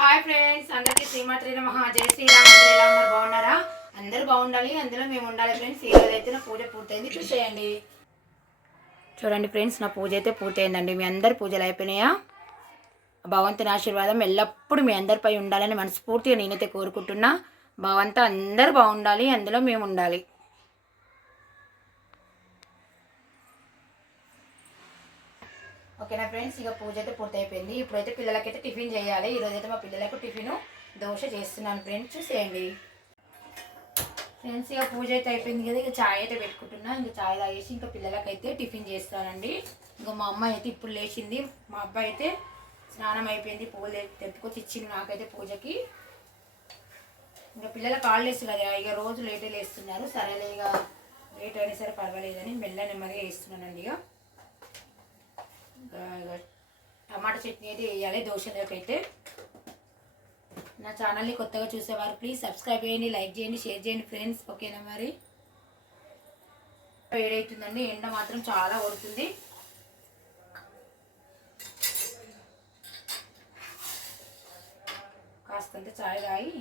Hi friends, అందరికీ శ్రీమాత్రి నమః. జై శ్రీరామ్. అందరూ ఎలా ఉన్నారు? బాగున్నారా? అందరూ బాగుండాలి, అందులో మేము ఉండాలి ఫ్రెండ్స్. ఈరోజు అయితే నా పూజ పూర్తయింది, చూసేయండి. చూడండి ఫ్రెండ్స్, నా పూజ అయితే పూర్తయిందండి. మీ అందరి పూజలు అయిపోయినాయా? భగవంతుని ఆశీర్వాదం ఎల్లప్పుడూ మీ అందరిపై ఉండాలని మనస్ఫూర్తిగా నేనైతే కోరుకుంటున్నా. భగవంతు అందరూ బాగుండాలి, అందులో మేము ఉండాలి. ఓకేనా ఫ్రెండ్స్, ఇక పూజ అయితే పూర్తి అయిపోయింది. ఇప్పుడైతే పిల్లలకైతే టిఫిన్ చేయాలి. ఈరోజైతే మా పిల్లలకు టిఫిన్ దోశ చేస్తున్నాను ఫ్రెండ్స్, చూసేయండి. ఫ్రెండ్స్, ఇక పూజ అయితే అయిపోయింది కదా, ఇక ఛాయ్ అయితే పెట్టుకుంటున్నా. ఇంకా ఛాయ్ తాగేసి ఇంకా పిల్లలకైతే టిఫిన్ చేస్తానండి. ఇంకా మా అమ్మాయి అయితే ఇప్పుడు లేచింది. మా అబ్బాయి అయితే స్నానం అయిపోయింది, పూలు తెప్పుకొచ్చి ఇచ్చింది నాకైతే పూజకి. ఇంకా పిల్లలకు హాలిడేస్ కదా, ఇక రోజు లేటే లేస్తున్నారు. సరేలే, ఇక లేట్ అయినా సరే పర్వాలేదని మెల్ల నెమ్మదిగా వేస్తున్నానండి. ఇక టమాటా చట్నీ అయితే వేయాలి దోశలోకి అయితే. నా ఛానల్ని కొత్తగా చూసేవారు ప్లీజ్ సబ్స్క్రైబ్ చేయండి, లైక్ చేయండి, షేర్ చేయండి ఫ్రెండ్స్. ఓకేనా మరి. వేడవుతుందండి, ఎండ మాత్రం చాలా కొడుతుంది. కాస్తంత చాయ్ తాగి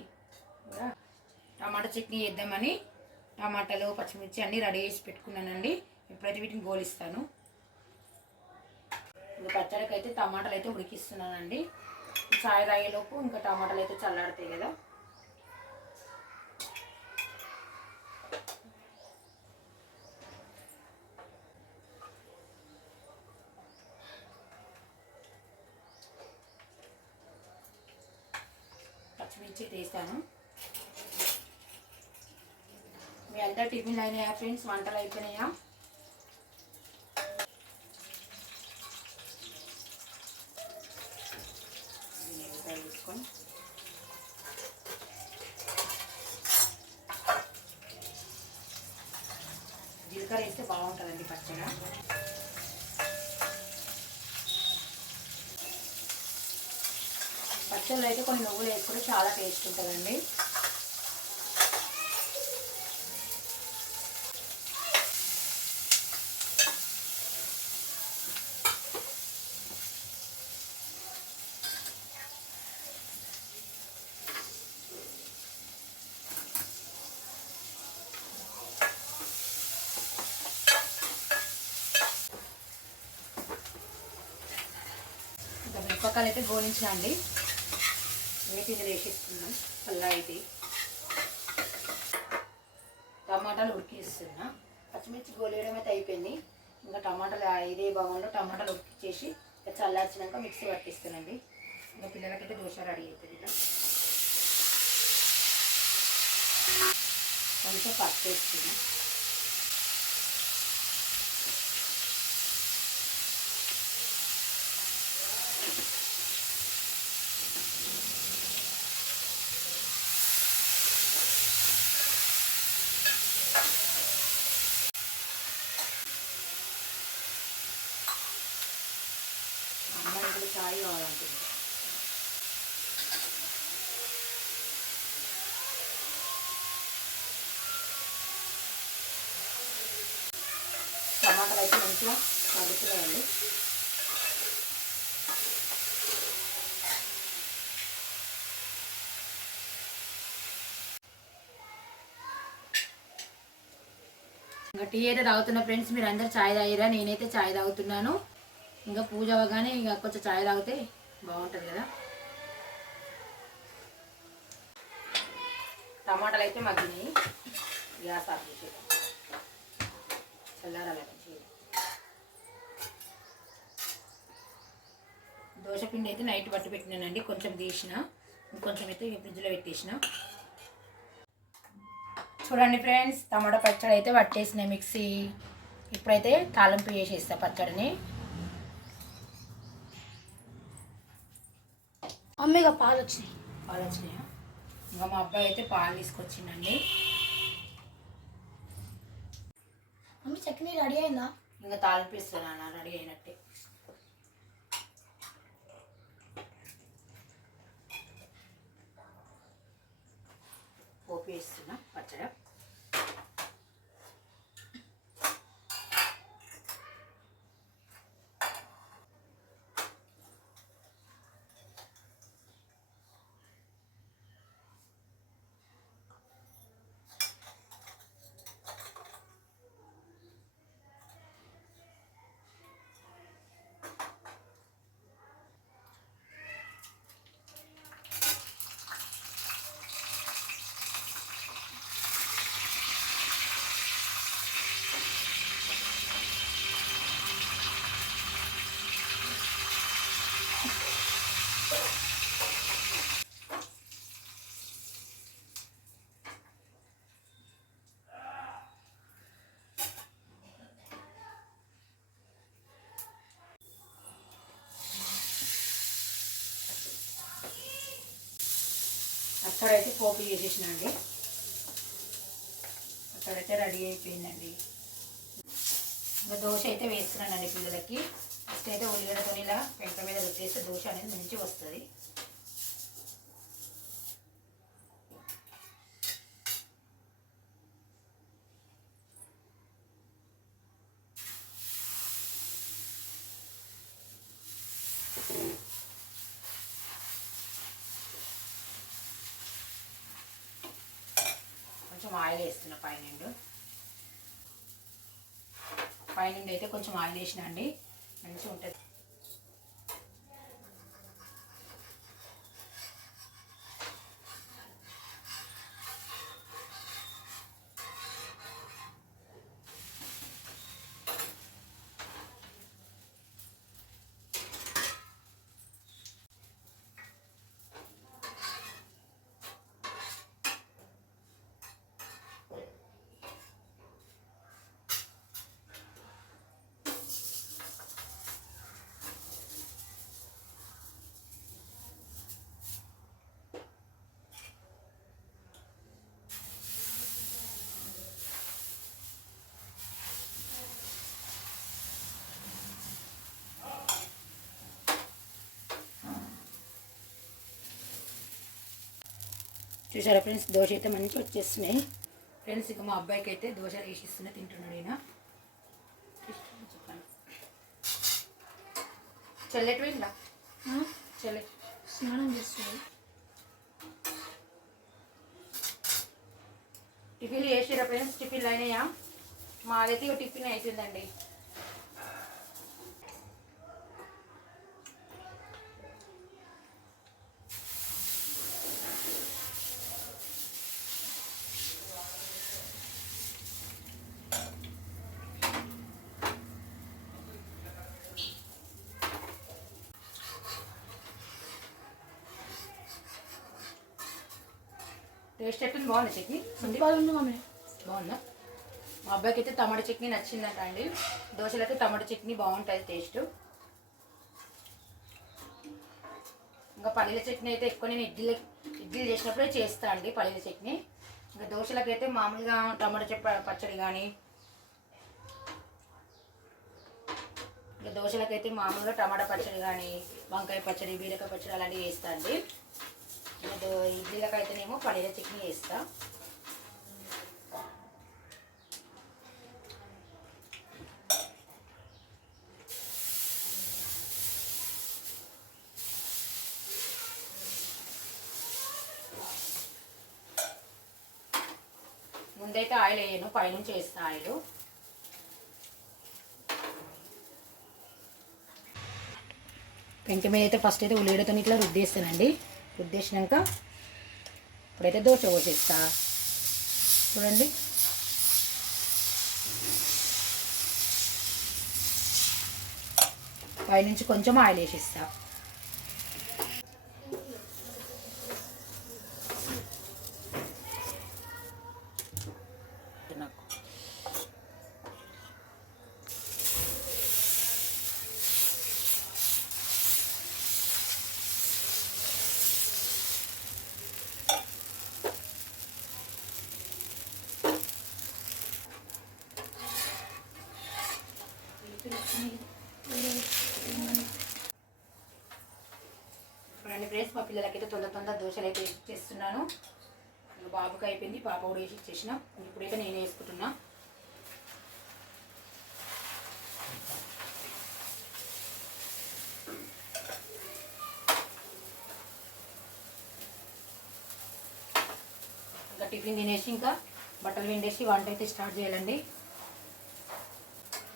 టమాటా చట్నీ వేద్దామని టమాటాలు పచ్చిమిర్చి అన్నీ రెడీ చేసి పెట్టుకున్నానండి. ఎప్పుడైతే వీటిని గోలిస్తాను. ఇంకా పచ్చడికి అయితే టమాటాలు అయితే ఉడికిస్తున్నానండి. చాయ్ తాగేలోపు ఇంకా టమాటాలు అయితే చల్లారుతాయి కదా. పచ్చిమిర్చి వేస్తాను. మీ అందరు టిఫిన్లు అయినాయా ఫ్రెండ్స్? వంటలు అయిపోయినాయా? తీసుకొని జీలకర్ర వేస్తే బాగుంటుందండి పచ్చడి. పచ్చళ్ళు అయితే కొన్ని నువ్వులు వేసుకుంటే చాలా టేస్ట్ ఉంటుందండి. మిరపకాయలు అయితే గోలించిన అండి, వేటిని వేసేస్తున్నాం. పల్లా అయితే టమాటాలు ఉడికిస్తున్నా. పచ్చిమిర్చి గోలేయడం అయితే అయిపోయింది. ఇంకా టమాటాలు ఇదే భాగంలో టమాటాలు ఉడికిచ్చేసి చల్లార్చినాక మిక్సీ పట్టిస్తానండి. ఇంకా పిల్లలకైతే దోశ రెడీ అవుతుంది. ఇలా కొంచెం పసుపు వేస్తున్నాం. అమ్మాయి చాయ్ కావాలంటుంది. టమాటాలు అయితే మంచిగా మగ్గుతున్నాయండి. ఇంకా టీ అయితే తాగుతున్నా ఫ్రెండ్స్. మీరు అందరు చాయ్ తాగిరా? నేనైతే చాయ్ తాగుతున్నాను. ఇంకా పూజ అవ్వగానే ఇక కొంచెం చాయ్ తాగితే బాగుంటుంది కదా. టమాటాలు అయితే మగ్గినాయి. గ్యాస్ ఆఫ్ చేసి చల్లారాలి. దోశ పిండి అయితే నైట్ పట్టు పెట్టినానండి. కొంచెం తీసిన, ఇంకొంచెం అయితే ఫ్రిడ్జ్లో పెట్టేసిన. చూడండి ఫ్రెండ్స్, టమాటా పచ్చడి అయితే పట్టేసినాయి మిక్సీ. ఇప్పుడైతే తాలింపు చేసేస్తా పచ్చడిని. అమ్మగా పాలు వచ్చినాయా? ఇంకా మా అబ్బాయి అయితే పాలు తీసుకొచ్చిందండి. మమ్మీ చట్నీ రెడీ అయిందా? ఇంకా తాలింపు ఇస్తున్నాను, రెడీ అయినట్టే. పోపు వేస్తున్నా పచ్చడి. కస్టర్డ్ అయితే పోపు చేసేసిన అండి. కస్టర్డ్ అయితే రెడీ అయిపోయిందండి. ఇంకా దోశ అయితే వేస్తున్నానండి పిల్లలకి. ఫస్ట్ అయితే ఉల్లిగడ్డతో ఇలా పెంక మీద రుద్దేస్తే దోశ అనేది మంచిగా వస్తుంది. కొంచెం ఆయిల్ వేస్తున్నా పైనుండి అయితే కొంచెం ఆయిల్ వేసిన అండి, మంచిగా ఉంటుంది. చూసారా ఫ్రెండ్స్, దోశ అయితే మంచిగా వచ్చేస్తున్నాయి ఫ్రెండ్స్. ఇక మా అబ్బాయికి అయితే దోశ వేసిస్తున్నా, తింటున్నాడు ఈయన. చెప్పండి చెల్లెట్ వెళ్ళా చెల్లె స్నానం చేస్తుంది. టిఫిన్లు చేసిరా ఫ్రెండ్స్? టిఫిన్లు అయినాయా? మాదైతే ఇక టిఫిన్ అయిపోయిందండి. టేస్ట్ ఎట్లా బాగుంది చట్నీ? బాగుంది మమ్మీ. బాగుందా? మా అబ్బాయికి అయితే టమాటా చట్నీ నచ్చిందంట అండి. దోశలకి టమాటా చట్నీ బాగుంటుంది టేస్ట్. ఇంకా పల్లీల చట్నీ అయితే ఎక్కువ నేను ఇడ్లీ చేసినప్పుడే చేస్తాను అండి పల్లీల చట్నీ. ఇంకా దోశలకి అయితే మామూలుగా టమాటా పచ్చడి కానీ, ఇంకా దోశలకైతే మామూలుగా టమాటా పచ్చడి కానీ, వంకాయ పచ్చడి, బీరకాయ పచ్చడి అలాంటివి చేస్తా అండి. ఇడ్లీలకు అయితేనేమో పల్లీల చట్నీ వేస్తా. ముందైతే ఆయిల్ వేయను, పైనుంచి వేస్తా ఆయిల్. పెంక మీద అయితే ఫస్ట్ అయితే ఉల్లిగడ్డతో ఇట్లా రుద్దేస్తానండి. రుద్దేసినాక ఇప్పుడైతే దోశ పోసేస్తా. చూడండి, పైనుంచి కొంచెం ఆయిల్ వేసిస్తా. చూడండి ఫ్రెండ్స్, మా పిల్లలకైతే తొందర దోశలు అయితే చేస్తున్నాను. బాబుకి అయిపోయింది, పాప కూడా వేసి ఇచ్చేసిన. ఇప్పుడైతే నేనే వేసుకుంటున్నా. ఇంకా టిఫిన్ తినేసి ఇంకా బట్టలు విండేసి వంట అయితే స్టార్ట్ చేయాలండి.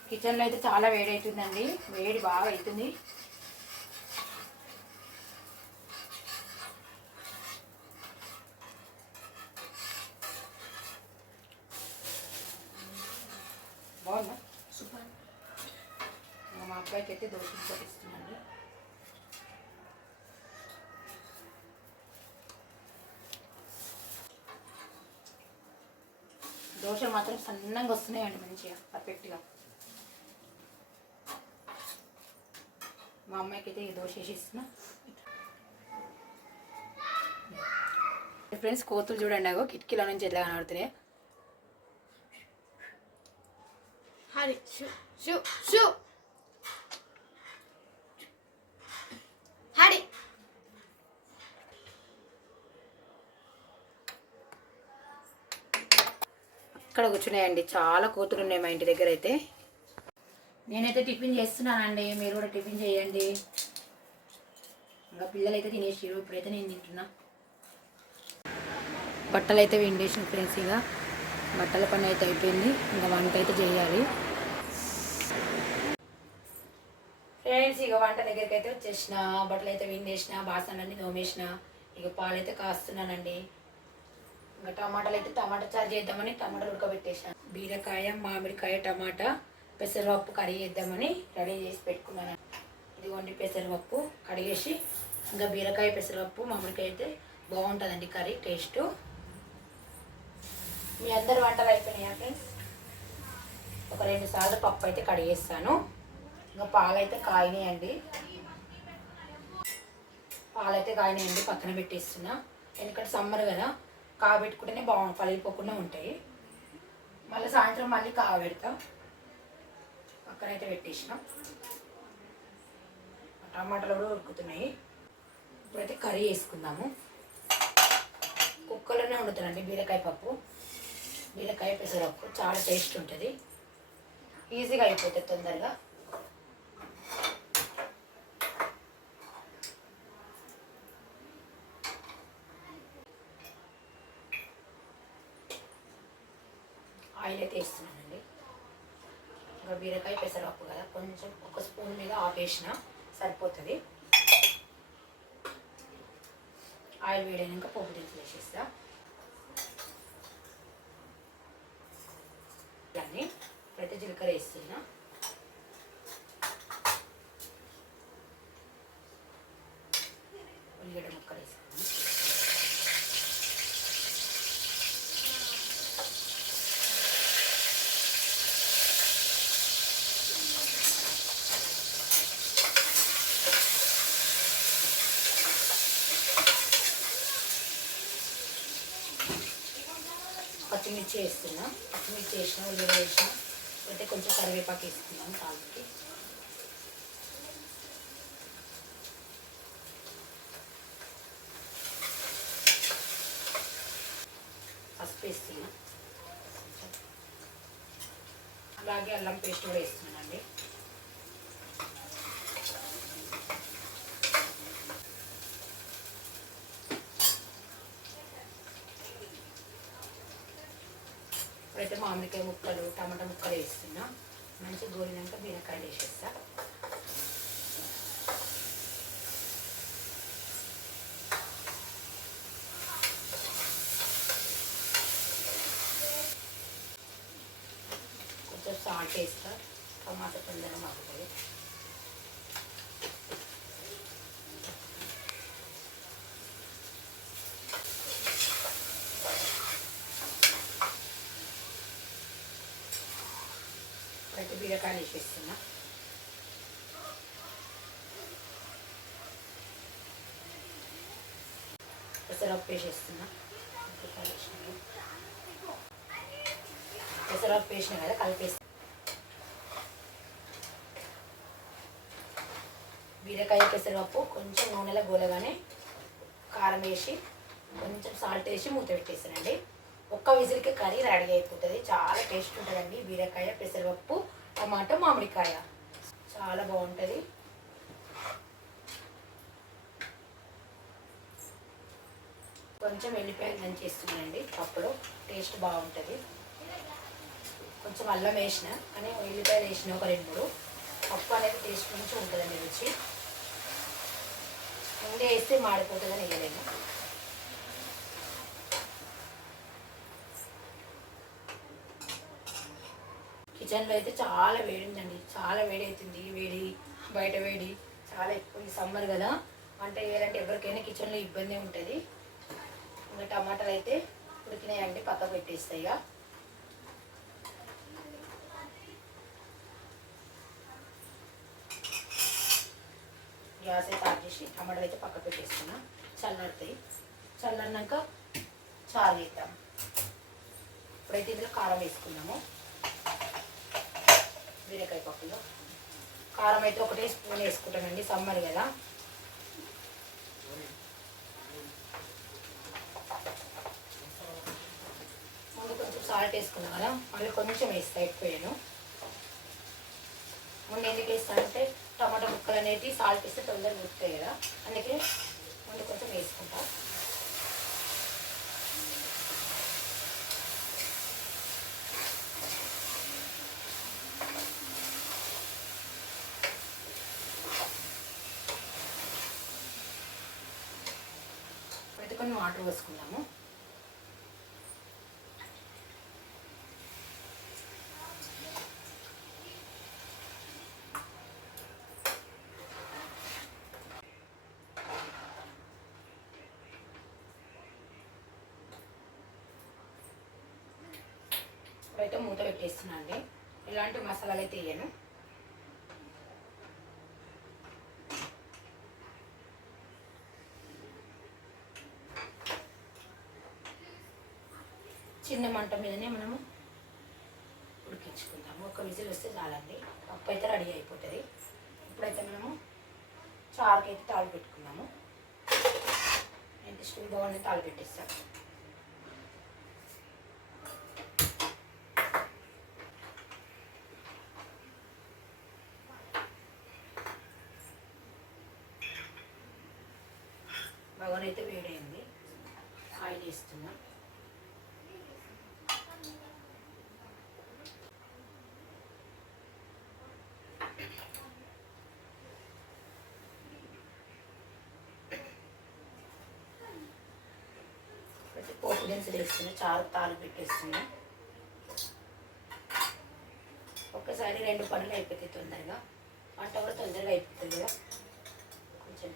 కిచెన్లో అయితే చాలా వేడి అవుతుందండి, వేడి బాగా అవుతుంది. బాగుందా? సూపర్. మా అబ్బాయికి అయితే దోశ పట్టిస్తున్నాండి. దోశలు మాత్రం సన్నంగా వస్తున్నాయండి, మంచిగా పర్ఫెక్ట్గా. మా అమ్మాయికి అయితే ఈ దోశ వేసి ఇస్తున్నా. ఫ్రెండ్స్ కోతులు చూడండి అగో కిటికీలో నుంచి ఎట్లా కనబడుతున్నాయి. Hari shoe shoe shoe Hari అక్కడ కూర్చున్నాయండి, చాలా కోతులు ఉన్నాయి మా ఇంటి దగ్గర అయితే. నేనైతే టిఫిన్ చేస్తున్నానండి, మీరు కూడా టిఫిన్ చేయండి. ఇంకా పిల్లలు అయితే తినేసారు, ఇప్పుడైతే నేను తింటున్నా. బట్టలు అయితే విండేసిన ఫ్రెండ్స్, ఇక బట్టల పని అయితే అయిపోయింది, ఇంకా వంట అయితే చేయాలి ఫ్రెండ్స్. ఇక వంట దగ్గరికి అయితే వచ్చేసిన, బట్టలు అయితే విండేసిన, బాసనలన్నీ తోమేసిన, ఇక పాలైతే కాస్తున్నానండి. ఇంకా టమాటాలు అయితే టమాటా చారు చేద్దామని టమాటాలు ఉడకబెట్టేసాను. బీరకాయ, మామిడికాయ, టమాటా, పెసరపప్పు కర్రీ చేద్దామని రెడీ చేసి పెట్టుకున్నాను. ఇదిగోండి పెసరపప్పు కడిగేసి, ఇంకా బీరకాయ, పెసరపప్పు, మామిడికాయ అయితే బాగుంటుందండి కర్రీ టేస్ట్. మీ అందరి వంటలు అయిపోయినాయా ఫ్రెండ్స్? ఒక 2 సార్లు పప్పు అయితే కడిగేస్తాను. ఇంకా పాలైతే కాయినాయండి, పక్కన పెట్టేస్తున్నా. ఎందుకంటే సమ్మర్ కదా, కాగబెట్టుకుంటేనే పలిగిపోకుండా ఉంటాయి. మళ్ళీ సాయంత్రం మళ్ళీ కాగబెడతా. పక్కన అయితే పెట్టేసిన. టమాటాలు కూడా ఉడుకుతున్నాయి. ఇప్పుడైతే కర్రీ వేసుకుందాము. కుక్కర్లోనే వండుతానండి బీరకాయ పప్పు, బీరకాయ పెసరపప్పు చాలా టేస్ట్ ఉంటుంది, ఈజీగా అయిపోతుంది తొందరగా. ఆయిల్ అయితే వేస్తున్నానండి. ఇంకా బీరకాయ పెసరపప్పు కదా, కొంచెం ఒక స్పూన్ మీద ఆపేసిన సరిపోతుంది. ఆయిల్ వేడైనాక పోపు దినుసులు వేసేస్తా. దాన్ని ఇప్పుడైతే జీలకర్ర వేస్తున్నా. ఉల్లిగడ్డ ముక్కలు వేసుకున్నాను. పచ్చిమిర్చి వేస్తున్నా. పచ్చిమిర్చి వేసిన, ఉల్లిగడ్డ వేసిన, అయితే కొంచెం కరివేపాకు వేస్తున్నాను కాలుకి. పసుపు వేస్తున్నా, అలాగే అల్లం పేస్ట్ కూడా వేస్తున్నానండి. ఇప్పుడైతే మామిడికాయ ముక్కలు, టమాటా ముక్కలు వేస్తున్నా. మంచిగా గోలినాక బీరకాయలు వేసేస్తా. కొంచెం సాల్ట్ వేస్తా, టమాటా తొందరగా మగ్గుతుంది. అయితే బీరకాయలు వేసేస్తున్నా. పెసరపప్పు వేసేస్తున్నా. పెసరపప్పు వేసిన కదా కలిపేస్తా. బీరకాయ పెసరపప్పు కొంచెం నూనెలో గోలగానే కారం వేసి, కొంచెం సాల్ట్ వేసి మూత పెట్టేసానండి. ఒక్క విజిల్కి కర్రీ రెడీ అయిపోతుంది. చాలా టేస్ట్ ఉంటుందండి బీరకాయ, పెసరపప్పు, టమాటో, మామిడికాయ చాలా బాగుంటుంది. కొంచెం ఎల్లిపాయలు దంచేస్తున్నానండి పప్పులో, టేస్ట్ బాగుంటుంది. కొంచెం అల్లం వేసిన, కానీ ఎల్లిపాయలు వేసిన ఒక 2-3. పప్పు అనేది టేస్ట్ కొంచెం ఉంటుందండి రుచి. ముందే వేస్తే మాడిపోతుందని వేయలేము. కిచెన్లో అయితే చాలా వేడి ఉందండి, చాలా వేడి అవుతుంది. వేడి బయట వేడి చాలా ఎక్కువ. సమ్మర్ కదా, వంట చేయాలంటే ఎవరికైనా కిచెన్లో ఇబ్బంది ఉంటుంది. ఇంకా టమాటాలు అయితే ఉడికినాయండి, పక్కకు పెట్టేస్తాయి. ఇక గ్యాస్ అయితే ఆఫ్ చేసి టమాటాలు అయితే పక్కకు పెట్టేస్తున్నా. చల్లారుతాయి. చల్లారినాక చారు చేద్దాం. ఇప్పుడైతే ఇందులో కారం వేసుకుందాము. బీరకాయ పప్పులో కారం అయితే 1 స్పూన్ వేసుకుంటానండి, సమ్మర్ కదా. ముందు కొంచెం సాల్ట్ వేసుకున్నాం కదా, మళ్ళీ కొంచెం వేస్తా, ఎక్కువేను. ముందు ఎందుకు వేస్తానంటే టమాటా ముక్కలు అనేవి సాల్ట్ వేస్తే తొందరగా ఉడుకుతాయి కదా, అందుకే ముందు కొంచెం వేసుకుంటా. అయితే కొన్ని వాటర్ వేసుకుందాము. ఇప్పుడైతే మూత పెట్టేస్తున్నా అండి. ఇలాంటి మసాలాలు అయితే వేయను. చిన్న మంట మీదనే మనము ఉడికించుకుందాము. 1 విజిల్ వస్తే చాలండి, పప్పు అయితే రెడీ అయిపోతుంది. ఇప్పుడైతే మనము చారుకి అయితే తాళి పెట్టుకుందాము. ఎంత స్టూల్ బాగుంది, తాళి పెట్టేస్తాం. బగోన్ అయితే వేడైంది, ఆయిల్ వేస్తున్నాం. పోపు దినుసులు వేస్తున్నా, చారు తాలు పెట్టేస్తున్నా. ఒక్కసారి 2 పనులు అయిపోతాయి తొందరగా, వంట కూడా తొందరగా అయిపోతుంది కదా. కొంచెం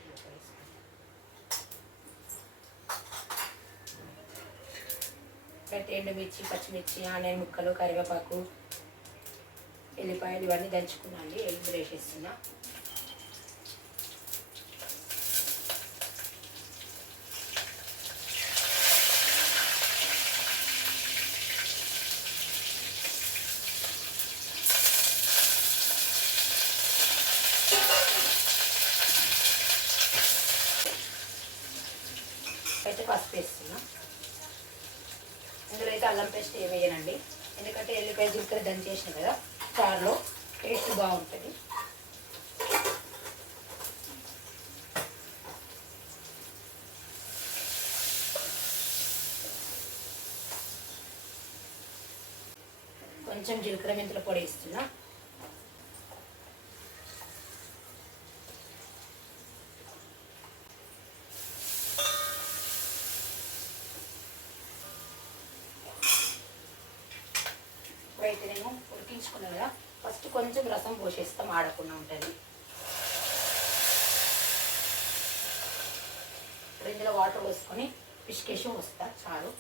అయితే ఎండుమిర్చి, పచ్చిమిర్చి, ఆనియన్ ముక్కలు, కరివేపాకు, ఎల్లిపాయలు ఇవన్నీ దంచుకున్నాండి. ఎల్లుల్లి వేసేస్తున్నా. అయితే పసుపు వేస్తున్నా. ఇందులో అయితే అల్లం పేస్ట్ ఏమి వేయనండి, ఎందుకంటే ఎల్లిపాయ జీలకర్ర దంచేసిన కదా, చారులో టేస్ట్ బాగుంటుంది. కొంచెం జీలకర్ర మెంతుల పొడి వేస్తున్నా. అయితే నేను ఉడికించుకున్నా కదా, ఫస్ట్ కొంచెం రసం పోసేస్తాం, ఆడకుండా ఉంటుంది. ఇప్పుడు ఇందులో వాటర్ పోసుకొని పిసికేసి వస్తా చారు.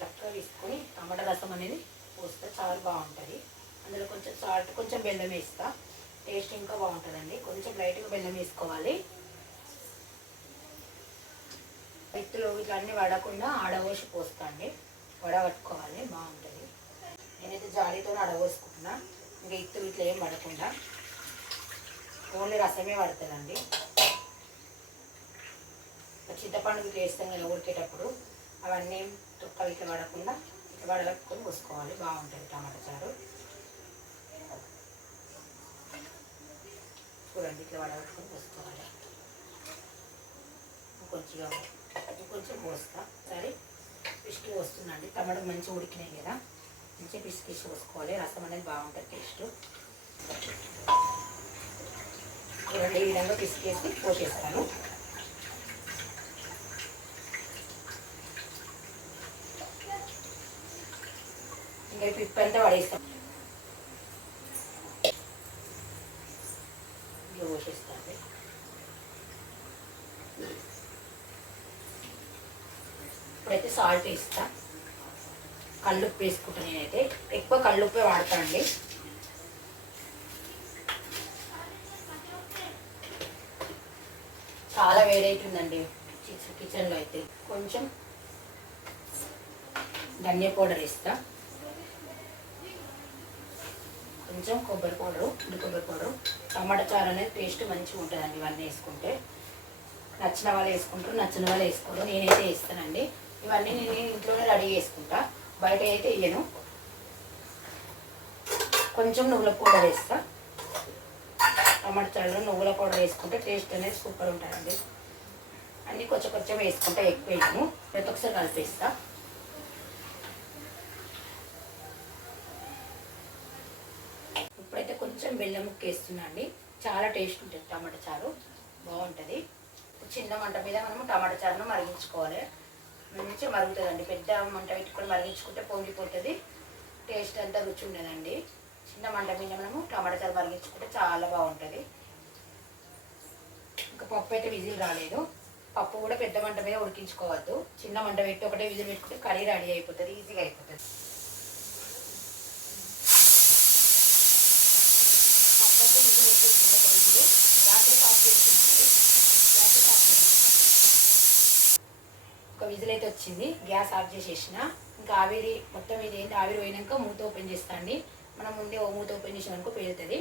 చక్కగా తీసుకొని టమాటా రసం అనేది పోస్తా, చారు బాగుంటుంది. అందులో కొంచెం సాల్ట్, కొంచెం బెల్లం వేస్తా, టేస్ట్ ఇంకా బాగుంటుందండి. కొంచెం లైట్గా బెల్లం వేసుకోవాలి. ఎత్తులు ఇట్లా అన్నీ వడకుండా ఆడవోసి పోస్తా అండి, వడగట్టుకోవాలి, బాగుంటుంది. నేనైతే జాడీతో ఆడవోసుకుంటున్నా, ఇంకా ఎత్తులు ఇట్లా ఏం పడకుండా ఓన్లీ రసమే పడుతుందండి. చింతపండు ఇట్లా వేస్తాం కదా ఉడికేటప్పుడు, అవన్నీ తొక్కలు ఇట్లా పడకుండా ఇట్లా వడగట్టుకొని పోసుకోవాలి, బాగుంటుంది టమాటా చారు. చూడండి, ఇట్లా వడగట్టుకొని పోసుకోవాలి. కొంచెం పోస్తా, సరే పిసికి వస్తుందండి. టమాటా మంచిగా ఉడికినాయి కదా, మంచిగా పిసికి పోసుకోవాలి, రసం అనేది బాగుంటుంది టేస్ట్. చూడండి, ఈ విధంగా పిసికేసి పోసేస్తాను. ఇంకా పిప్పు అంతా పడేస్తాం, ఇంకా పోసేస్తాను. ఇప్పుడైతే సాల్ట్ వేస్తా, కల్లుప్పు వేసుకుంటా. నేనైతే ఎక్కువ కల్లుప్పే వాడతానండి. వేడవుతుందండి కిచెన్లో అయితే. కొంచెం ధనియా పౌడర్ వేస్తా, కొంచెం కొబ్బరి పౌడరు, కొబ్బరి పౌడరు. టమాటా చారు అనేది టేస్ట్ మంచిగా ఉంటుందండి ఇవన్నీ వేసుకుంటే. నచ్చిన వాళ్ళు వేసుకుంటారు, నచ్చిన వాళ్ళు వేసుకోరు. నేనైతే వేస్తానండి. ఇవన్నీ నేను ఇంట్లోనే రెడీ చేసుకుంటా, బయట అయితే వేయను. కొంచెం నువ్వుల పౌడర్ వేస్తా. టమాటా చారులో నువ్వుల పౌడర్ వేసుకుంటే టేస్ట్ అనేది సూపర్ ఉంటుందండి. అన్నీ కొంచెం కొంచెం వేసుకుంటే ఎక్కువ వేయను. ప్రతి ఒక్కసారి కలిపేస్తా. ఇప్పుడైతే కొంచెం బెల్లం ముక్క వేస్తున్నా అండి. చాలా టేస్ట్ ఉంటుంది టమాటా చారు, బాగుంటుంది. చిన్న మంట మీద మనము టమాటా చారును మరిగించుకోవాలి. మంచిగా మరుగుతుందండి. పెద్ద మంట పెట్టుకొని మరిగించుకుంటే పొంగిపోతుంది, టేస్ట్ అంతా రుచి ఉండదండి. చిన్న మంట మీద మనము టమాటా చారు మరిగించుకుంటే చాలా బాగుంటుంది. ఇంకా పప్పు అయితే విజిల్ రాలేదు. పప్పు కూడా పెద్ద మంట మీద ఉడికించుకోవద్దు. చిన్న మంట పెట్టి ఒకటే విజిల్ పెట్టుకుంటే కర్రీ రెడీ అయిపోతుంది, ఈజీగా అయిపోతుంది. పప్పు అయితే విజిల్ వచ్చేసింది, ఒక విజిల్. గ్యాస్ అయితే ఆఫ్ చేసింది. గ్యాస్ అయితే ఆఫ్ చేసేసిన. ఒక విజిల్ అయితే వచ్చింది, గ్యాస్ ఆఫ్ చేసేసిన. ఇంకా ఆవిరి మొత్తం ఇది ఏంటి ఆవిరి పోయినాక మూత ఓపెన్ చేస్తా అండి. మనం ముందే ఓ మూత ఓపెన్ చేసామనుకో పేలుతుంది.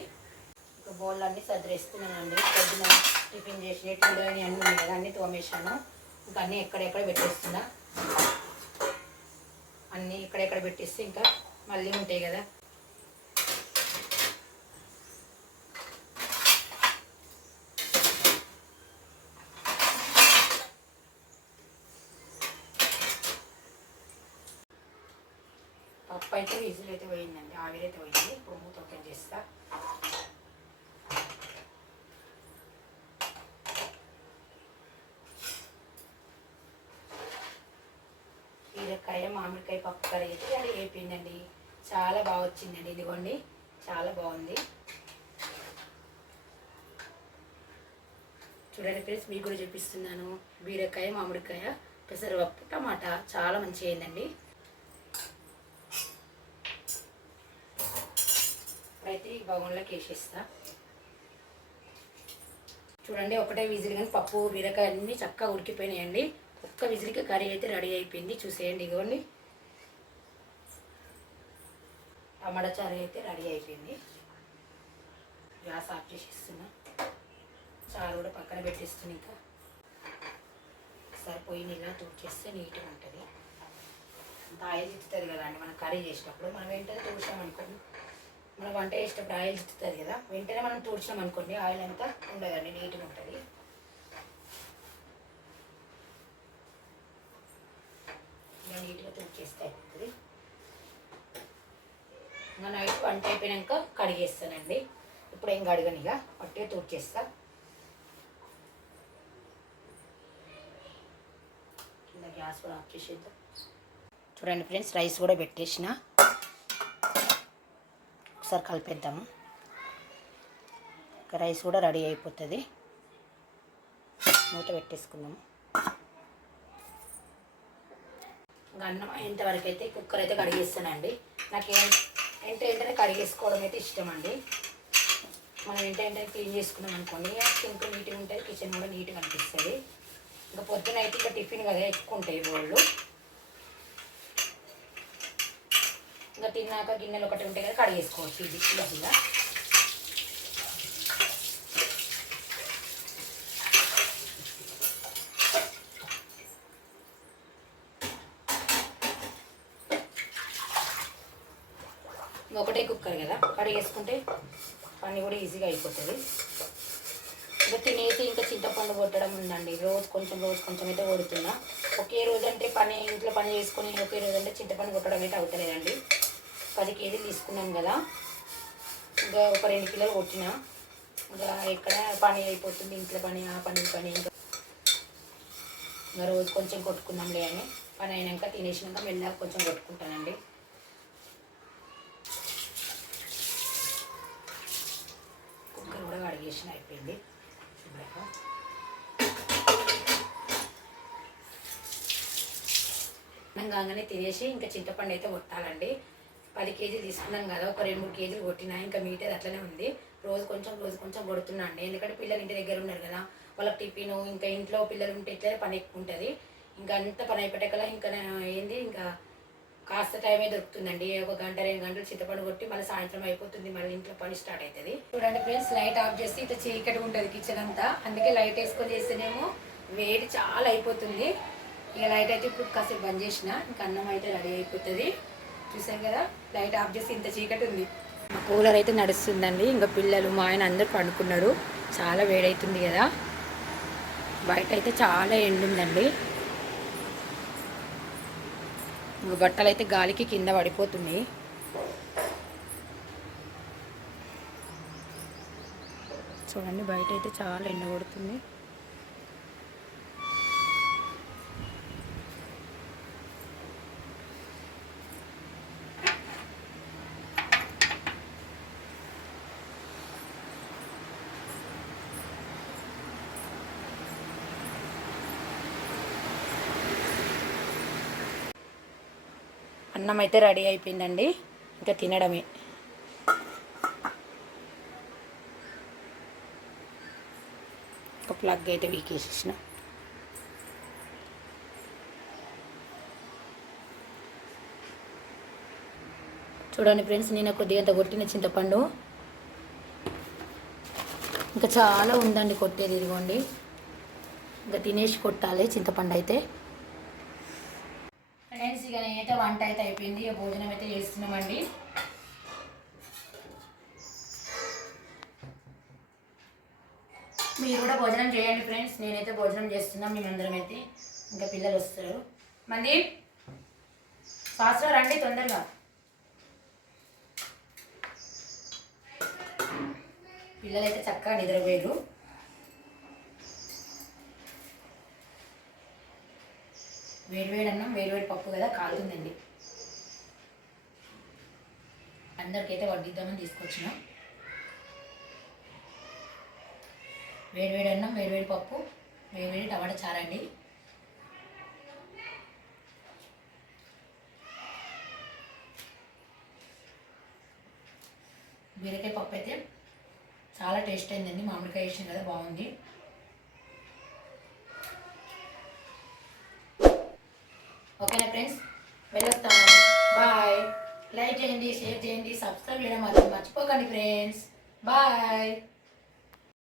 ఇంకా బౌల్ అన్నీ సర్దిరేస్తున్నానండి. పొద్దున టిఫిన్ చేసి టీలు అన్నీ ఉన్నాయి కదా, అన్నీ తోమేసాను. ఇంకా అన్నీ ఎక్కడెక్కడ పెట్టేస్తున్నా. అన్నీ ఎక్కడెక్కడ పెట్టేస్తే ఇంకా మళ్ళీ ఉంటాయి కదా. పప్పు అయితే విజిల్ అయితే పోయిందండి, ఆవిరైతే పోయింది. ఇప్పుడు మూత ఓపెన్ చేస్తా. బీరకాయ మామిడికాయ పప్పు కర్రీ అయితే అది అయిపోయిందండి. చాలా బాగా వచ్చిందండి. ఇదిగోండి, చాలా బాగుంది. చూడండి ఫ్రెండ్స్, మీకు కూడా చూపిస్తున్నాను. బీరకాయ మామిడికాయ పెసరపప్పు టమాటా చాలా మంచిగా అయిందండి. అయితే ఈ బౌన్లోకి వేసేస్తా. చూడండి, ఒకటే విజిల్ కానీ పప్పు బీరకాయ అన్నీ చక్కగా ఉడికిపోయినాయండి. ఒక్క విజిల్కి కర్రీ అయితే రెడీ అయిపోయింది. చూసేయండి, ఇదిగోండి టమాటా చారు అయితే రెడీ అయిపోయింది. గ్యాస్ ఆఫ్ చేసేస్తున్నా. చారు కూడా పక్కన పెట్టేస్తున్నా. ఇంకా ఒకసారి పొయ్యి నీళ్ళ తూడ్చేస్తే నీట్గా ఉంటుంది. అంత ఆయిల్ చిత్తుతుంది కదా అండి మనం కర్రీ చేసేటప్పుడు. మనం వెంటనే తూడ్చామనుకోండి, మనం వంట చేసేటప్పుడు ఆయిల్ చిత్తుతుంది కదా, వెంటనే మనం తూడ్చాం అనుకోండి ఆయిల్ అంతా ఉండదండి, నీట్గా ఉంటుంది. ఇలా నీట్గా తూడ్చేస్తే అయిపోతుంది. ఇంకా నైట్ వంట అయిపోయాక కడిగేస్తానండి. ఇప్పుడు ఏం కడగను, ఇక పట్టే తూడ్చేస్తా. కింద గ్యాస్ కూడా ఆఫ్ చేసేద్దాం. చూడండి ఫ్రెండ్స్, రైస్ కూడా పెట్టేసిన. ఒకసారి కలిపేద్దాము. రైస్ కూడా రెడీ అయిపోతుంది. మూత పెట్టేసుకుందాము. ఇంకా అన్నం అయ్యేంతవరకు అయితే కుక్కర్ అయితే కడిగేస్తానండి. నాకు వెంటనే కడిగేసుకోవడం అయితే ఇష్టం అండి. మనం వెంటనే క్లీన్ చేసుకున్నాం అనుకోండి, సింక్ నీట్గా ఉంటుంది, కిచెన్ కూడా నీట్గా అనిపిస్తుంది. ఇంకా పొద్దున అయితే ఇంకా టిఫిన్ కదా ఎక్కువ ఉంటాయి బోళ్ళు. ఇంకా తిన్నాక గిన్నెలు ఒకటి ఉంటాయి కదా, కడిగేసుకోవచ్చు ఇది ఈజీగా. ఒకటే కుక్కర్ కదా, కడిగేసుకుంటే పని కూడా ఈజీగా అయిపోతుంది. ఇంకా తినేసి ఇంకా చింతపండు కొట్టడం ఉందండి. రోజు కొంచెం అయితే కొడుతున్నా. ఒకే రోజు అంటే ఇంట్లో పని చేసుకొని ఒకే రోజు అంటే చింతపండు కొట్టడం అయితే అవుతలేదండి. 10 కేజీలు తీసుకున్నాం కదా, ఇంకా ఒక 2 కిలోలు కొట్టిన. ఇంకా ఎక్కడ పని అయిపోతుంది, ఇంట్లో పని ఆ పని ఇంకా రోజు కొంచెం కొట్టుకుందాంలే అని పని అయినాక తినేసినాక మెల్లగా కొంచెం కొట్టుకుంటానండి. కుక్కర్ కూడా కడిగేసిన అయిపోయింది. శుభ్రంగా అన్నం కాగానే తినేసి ఇంకా చింతపండు అయితే కొట్టాలండి. 10 కేజీలు తీసుకున్నాం కదా, ఒక 2-3 కేజీలు కొట్టినా. ఇంకా మిగతాది అట్లనే ఉంది. రోజు కొంచెం కొడుతున్నా అండి. ఎందుకంటే పిల్లలు ఇంటి దగ్గర ఉన్నారు కదా, వాళ్ళకి టిఫిన్ ఇంకా ఇంట్లో పిల్లలు ఉంటే ఇట్లే పని ఎక్కువ ఉంటుంది. ఇంకా అంత పని అయిపోయాకల్లా ఇంకా ఏంది ఇంకా కాస్త టైమే దొరుకుతుందండి. ఒక గంట 2 గంటలు చింతపండు కొట్టి మళ్ళీ సాయంత్రం అయిపోతుంది, మళ్ళీ ఇంట్లో పని స్టార్ట్ అవుతుంది. చూడండి ఫ్రెండ్స్, లైట్ ఆఫ్ చేసి ఇట్లా చీకటి ఉంటుంది కిచెన్ అంతా. అందుకే లైట్ వేసుకొని చేస్తేనేమో వేడి చాలా అయిపోతుంది. ఇక లైట్ అయితే ఇప్పుడు కాసేపు బంద్ చేసిన, ఇంకా అన్నం అయితే రెడీ అయిపోతుంది. చూసాం కదా, లైట్ ఆఫ్ చేసి ఇంత చీకటి ఉంది. కూలర్ అయితే నడుస్తుందండి. ఇంకా పిల్లలు మా ఆయన అందరూ పండుకున్నారు. చాలా వేడవుతుంది కదా, బయట అయితే చాలా ఎండుందండి. ఇంకా బట్టలు అయితే గాలికి కింద పడిపోతున్నాయి. చూడండి, బయట అయితే చాలా ఎండ కొడుతుంది. అన్నం అయితే రెడీ అయిపోయిందండి, ఇంకా తినడమే. ఒక ప్లగ్ అయితే వీకేసేసిన. చూడండి ఫ్రెండ్స్, నేను కొద్దిగా అంత కొట్టిన చింతపండు ఇంకా చాలా ఉందండి కొట్టేది. ఇదిగోండి, ఇంకా తినేసి కొట్టాలి చింతపండు అయితే. ఫ్రెండ్స్, ఇక నేనైతే వంట అయితే అయిపోయింది, ఇక భోజనం అయితే చేస్తున్నామండి. మీరు కూడా భోజనం చేయండి ఫ్రెండ్స్. నేనైతే భోజనం చేస్తున్నాం మేమందరం అయితే. ఇంకా పిల్లలు వస్తారు. మంది ఫాస్ట్గా రండి తొందరగా. పిల్లలైతే చక్కగా నిద్రపోయారు. వేడివేడి అన్నం, వేడివేడి పప్పు కదా, కాలుతుందండి. అందరికైతే వడ్డిద్దామని తీసుకొచ్చినాం. వేడివేడి అన్నం, వేడివేడి పప్పు, వేడివేడి టమాటా చారండి. బీరకాయ పప్పు అయితే చాలా టేస్ట్ అయిందండి. మామిడికాయ వేసిన కదా, బాగుంది. ఓకేనా ఫ్రెండ్స్, వెళ్ళొస్తాను. బాయ్. లైక్ చేయండి, షేర్ చేయండి, సబ్స్క్రైబ్ చేయడం మాత్రం మర్చిపోకండి ఫ్రెండ్స్. బాయ్.